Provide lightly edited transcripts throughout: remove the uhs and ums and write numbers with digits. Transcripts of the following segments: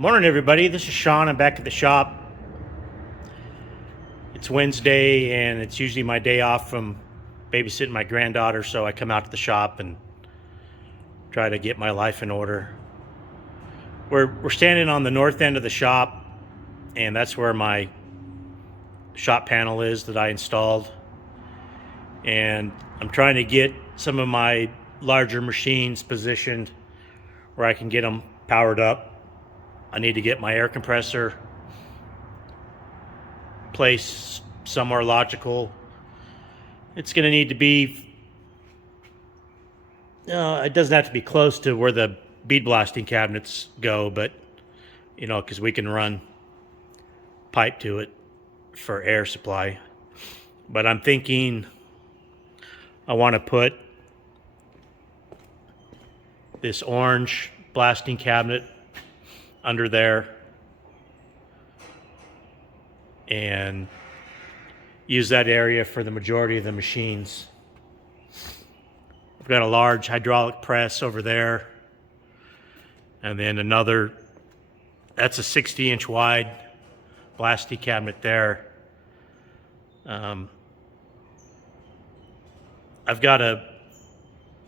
Morning, everybody. This is Sean. I'm back at the shop. It's Wednesday, and it's usually my day off from babysitting my granddaughter, so I come out to the shop and try to get my life in order. We're standing on the north end of the shop, and that's where my shop panel is that I installed. And I'm trying to get some of my larger machines positioned where I can get them powered up. I need to get my air compressor placed somewhere logical. It's going to need to be, it doesn't have to be close to where the bead blasting cabinets go, but, because we can run pipe to it for air supply. But I'm thinking I want to put this orange blasting cabinet under there and use that area for the majority of the machines. I've got a large hydraulic press over there, and then another, that's a 60-inch wide blasting cabinet there. I've got to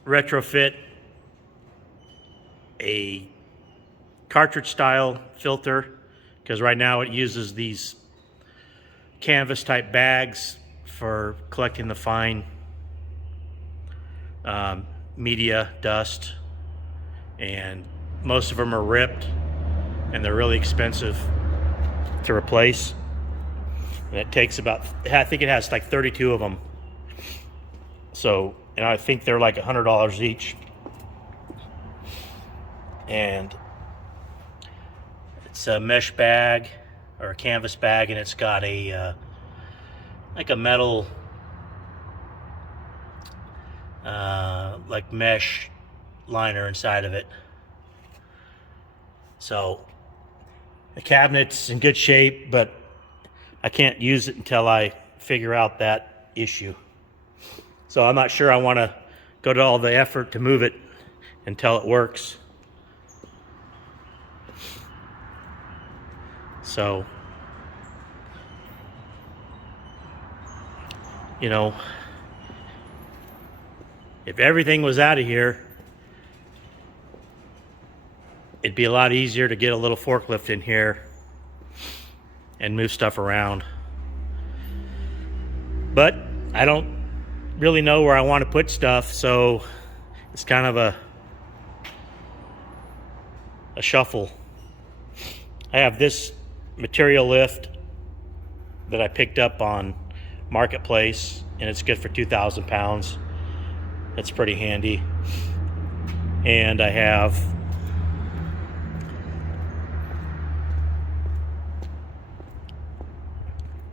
retrofit a cartridge style filter, because right now it uses these canvas type bags for collecting the fine media dust, and most of them are ripped and they're really expensive to replace, and it takes about, I think it has like 32 of them, so, and I think they're like $100 each. And it's a mesh bag or a canvas bag, and it's got a like a metal like mesh liner inside of it. So the cabinet's in good shape, but I can't use it until I figure out that issue. So I'm not sure I want to go to all the effort to move it until it works. So, if everything was out of here, it'd be a lot easier to get a little forklift in here and move stuff around. But I don't really know where I want to put stuff, so it's kind of a shuffle. I have this material lift that I picked up on Marketplace, and it's good for 2,000 pounds. That's pretty handy. And I have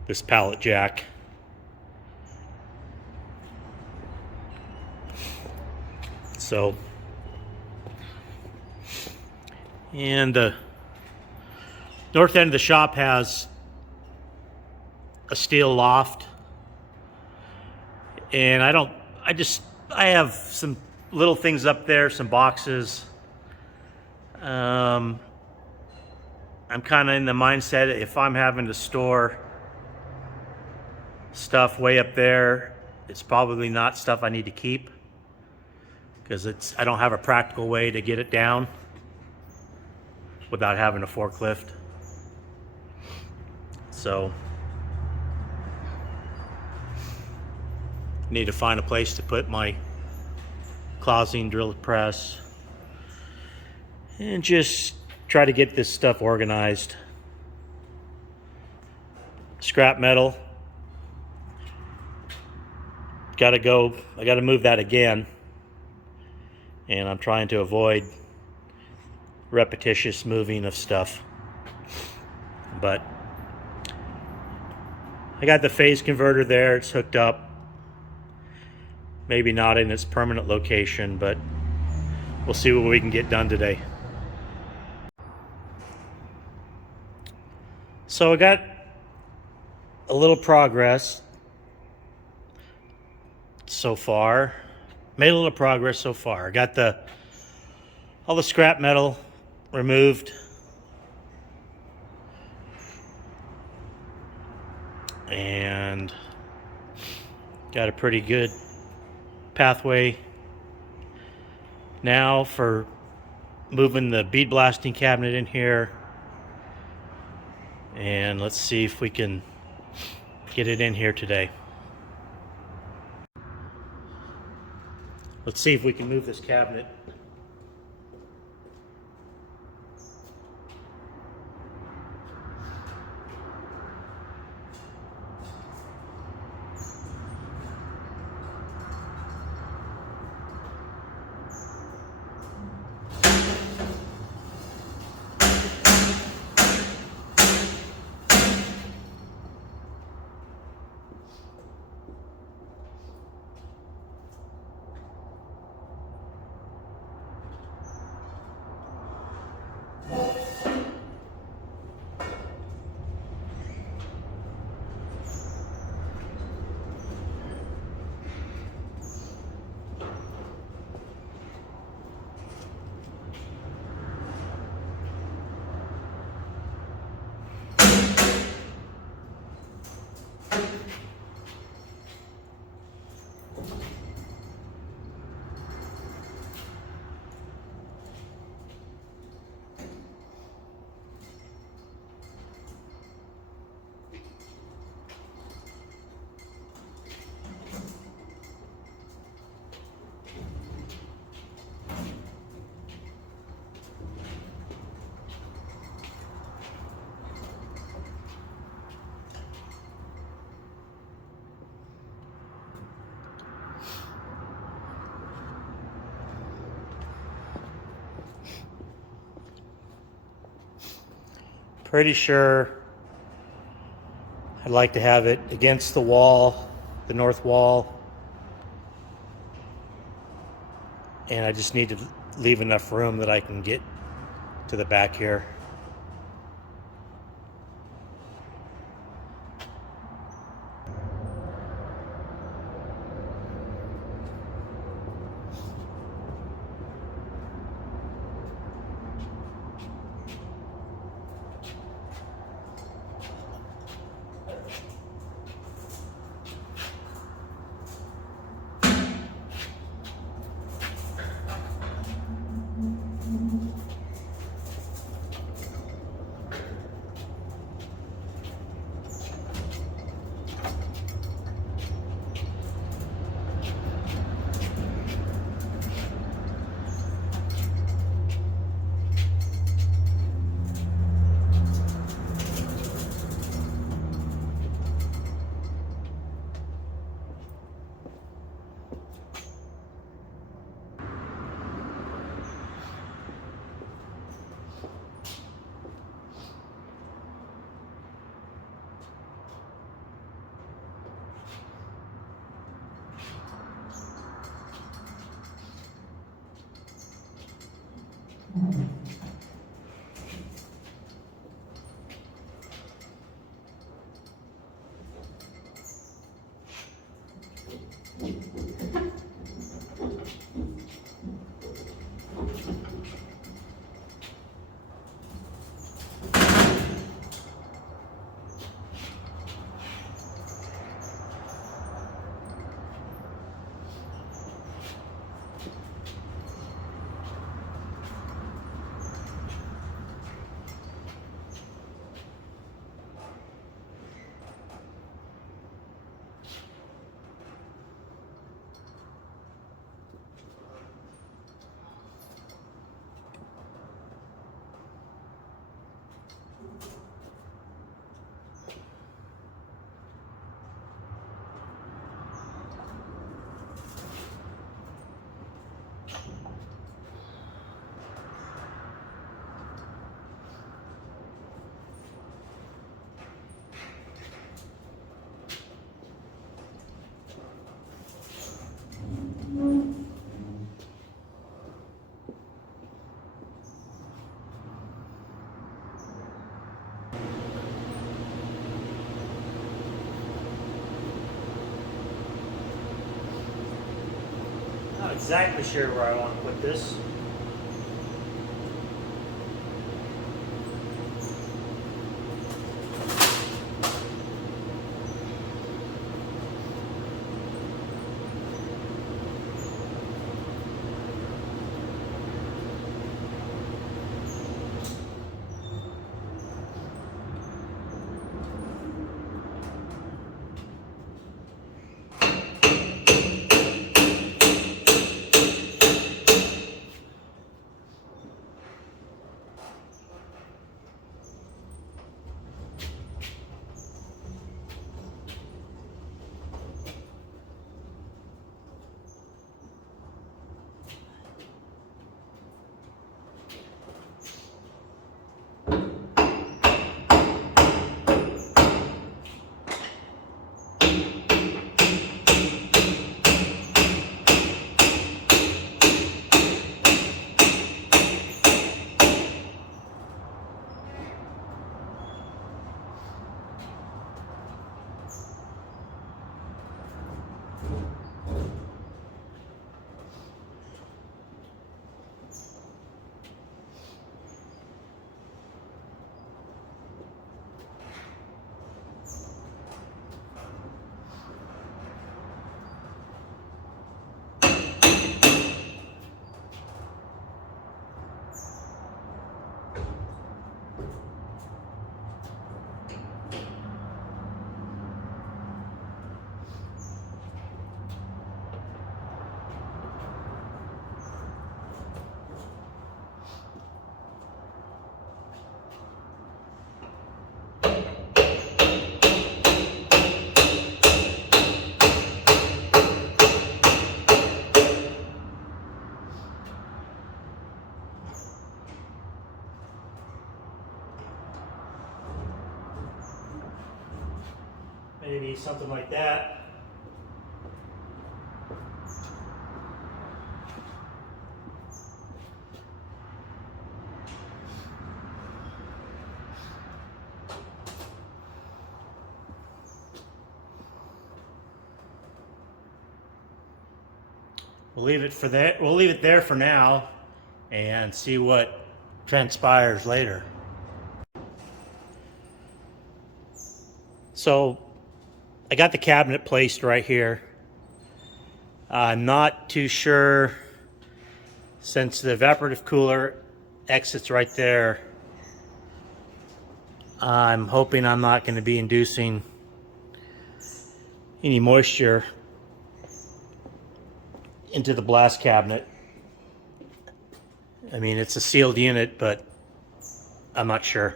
this pallet jack. So, and the north end of the shop has a steel loft, and I have some little things up there, some boxes. I'm kind of in the mindset, if I'm having to store stuff way up there, it's probably not stuff I need to keep, because I don't have a practical way to get it down without having a forklift. So need to find a place to put my Clausing drill press and just try to get this stuff organized. Scrap metal, I gotta move that again, and I'm trying to avoid repetitious moving of stuff. But I got the phase converter there, it's hooked up. Maybe not in its permanent location, but we'll see what we can get done today. So I got a little progress so far. Made a little progress so far. I got all the scrap metal removed. and got a pretty good pathway now for moving the bead blasting cabinet in here. And let's see if we can get it in here today. Let's see if we can move this cabinet. Pretty sure I'd like to have it against the wall, the north wall, and I just need to leave enough room that I can get to the back here. Not exactly sure where I want to put this. maybe something like that. We'll leave it for that. We'll leave it there for now and see what transpires later. So I got the cabinet placed right here. I'm not too sure, since the evaporative cooler exits right there. I'm hoping I'm not going to be inducing any moisture into the blast cabinet. I mean, it's a sealed unit, but I'm not sure.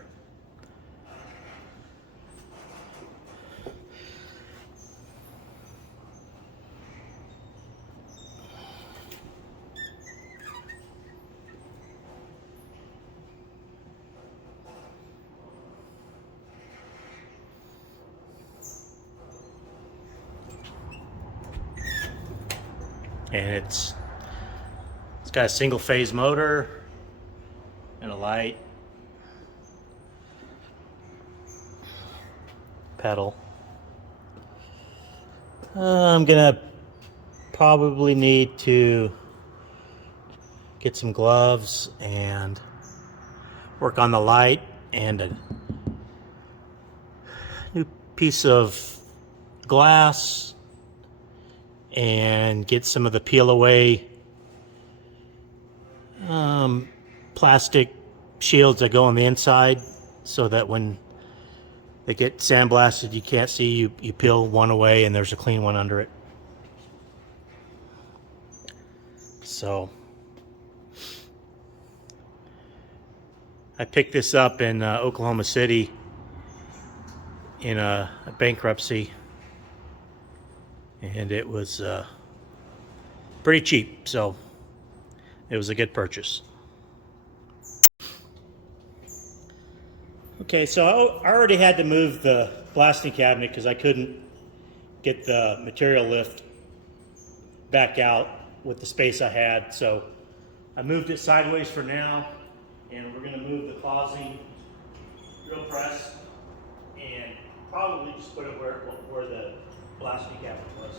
And it's got a single phase motor and a light, pedal. I'm gonna probably need to get some gloves and work on the light and a new piece of glass, and get some of the peel away plastic shields that go on the inside, so that when they get sandblasted you can't see. You peel one away and there's a clean one under it. So I picked this up in Oklahoma City in a bankruptcy, and it was pretty cheap, so it was a good purchase. Okay, so I already had to move the blasting cabinet because I couldn't get the material lift back out with the space I had. So I moved it sideways for now, and we're going to move the Clausing drill press and probably just put it where the blasting cabinet was.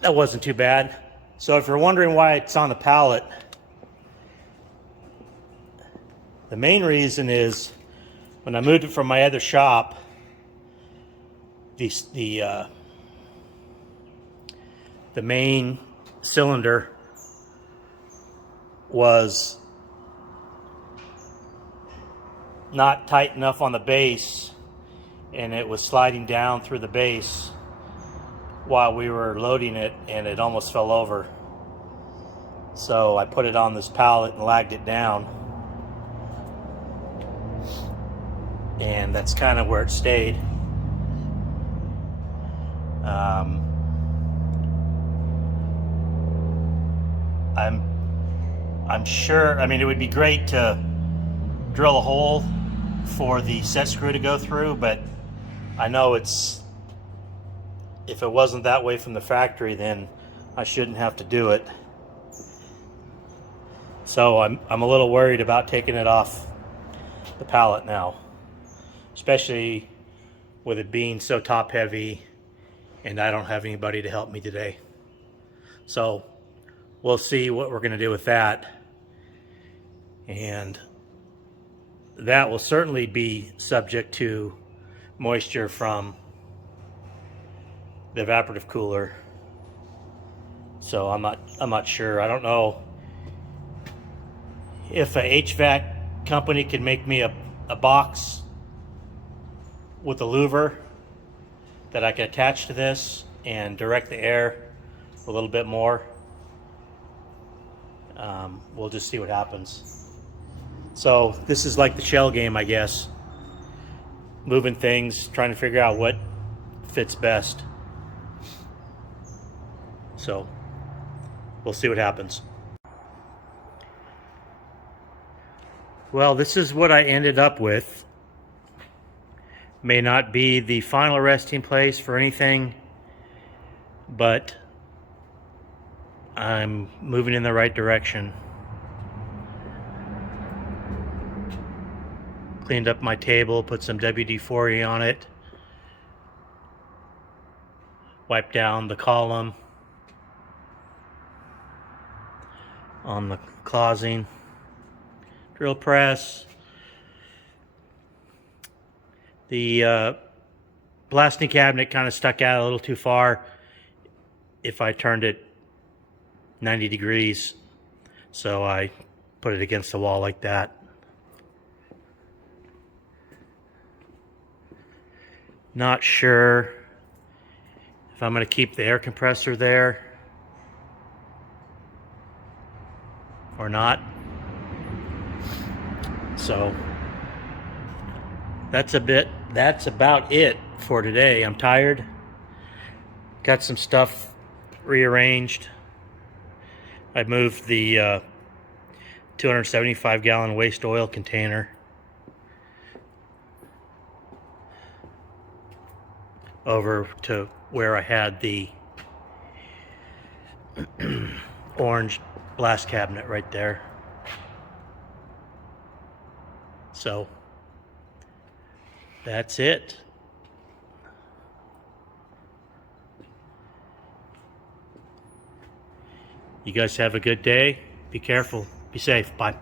That wasn't too bad. So if you're wondering why it's on the pallet, the main reason is when I moved it from my other shop, the main cylinder was not tight enough on the base, and it was sliding down through the base while we were loading it, and it almost fell over. So I put it on this pallet and lagged it down, and that's kind of where it stayed. I'm sure, I mean, it would be great to drill a hole for the set screw to go through, but I know if it wasn't that way from the factory, then I shouldn't have to do it. So I'm a little worried about taking it off the pallet now, especially with it being so top heavy and I don't have anybody to help me today. So we'll see what we're going to do with that. And that will certainly be subject to moisture from the evaporative cooler. So I'm not sure. I don't know if a HVAC company could make me a box with a louver that I can attach to this and direct the air a little bit more. We'll just see what happens. So this is like the shell game, I guess. Moving things, trying to figure out what fits best. So we'll see what happens. Well, this is what I ended up with. May not be the final resting place for anything, but I'm moving in the right direction. Cleaned up my table, put some WD-40 on it, wiped down the column on the closing, drill press. The blasting cabinet kind of stuck out a little too far if I turned it 90 degrees, so I put it against the wall like that. Not sure if I'm going to keep the air compressor there or not. So that's about it for today. I'm tired. Got some stuff rearranged. I moved the 275 gallon waste oil container over to where I had the orange blast cabinet right there. So that's it. You guys have a good day. Be careful. Be safe. Bye.